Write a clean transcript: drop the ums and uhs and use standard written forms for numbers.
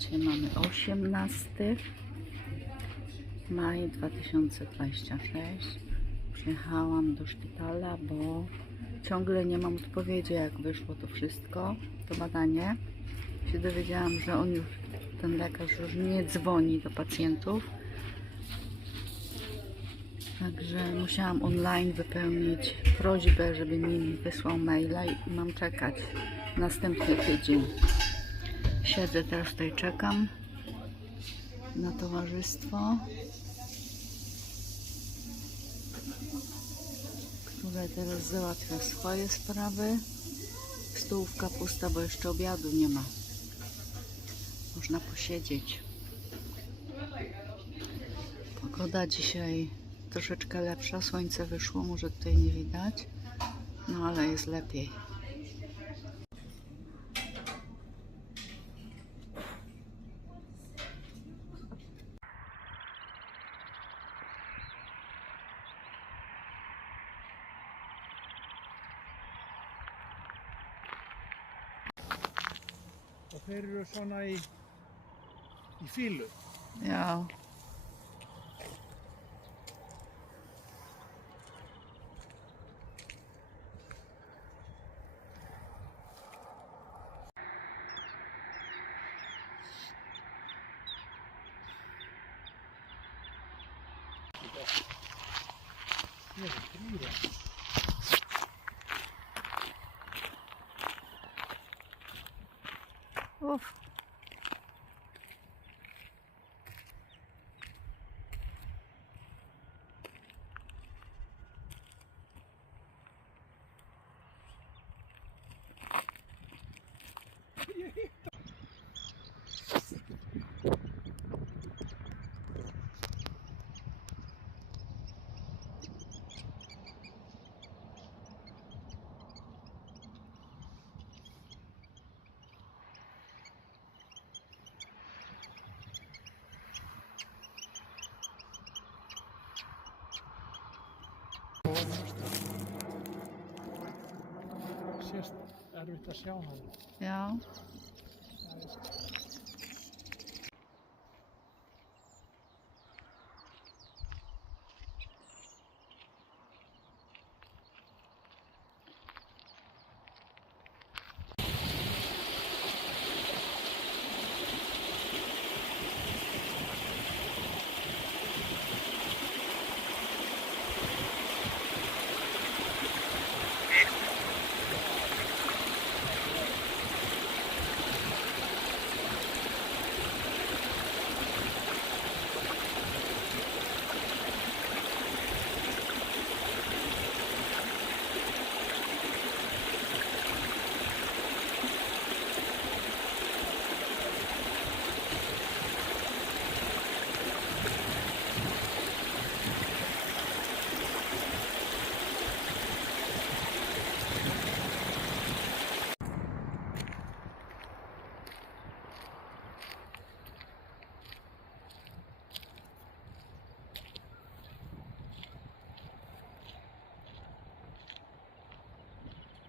Dzisiaj mamy 18 maj 2026. Przyjechałam do szpitala, bo ciągle nie mam odpowiedzi, jak wyszło to wszystko, to badanie. Się dowiedziałam, że ten lekarz już nie dzwoni do pacjentów. Także musiałam online wypełnić prośbę, żeby mi wysłał maila i mam czekać następny tydzień. Siedzę teraz tutaj, czekam na towarzystwo, które teraz załatwia swoje sprawy. Stołówka pusta, bo jeszcze obiadu nie ma. Można posiedzieć. Pogoda dzisiaj troszeczkę lepsza, słońce wyszło, może tutaj nie widać, no ale jest lepiej. Og þeir eru svona í fílu. Já. Uff. Sést erfitt að sjá hann. Já.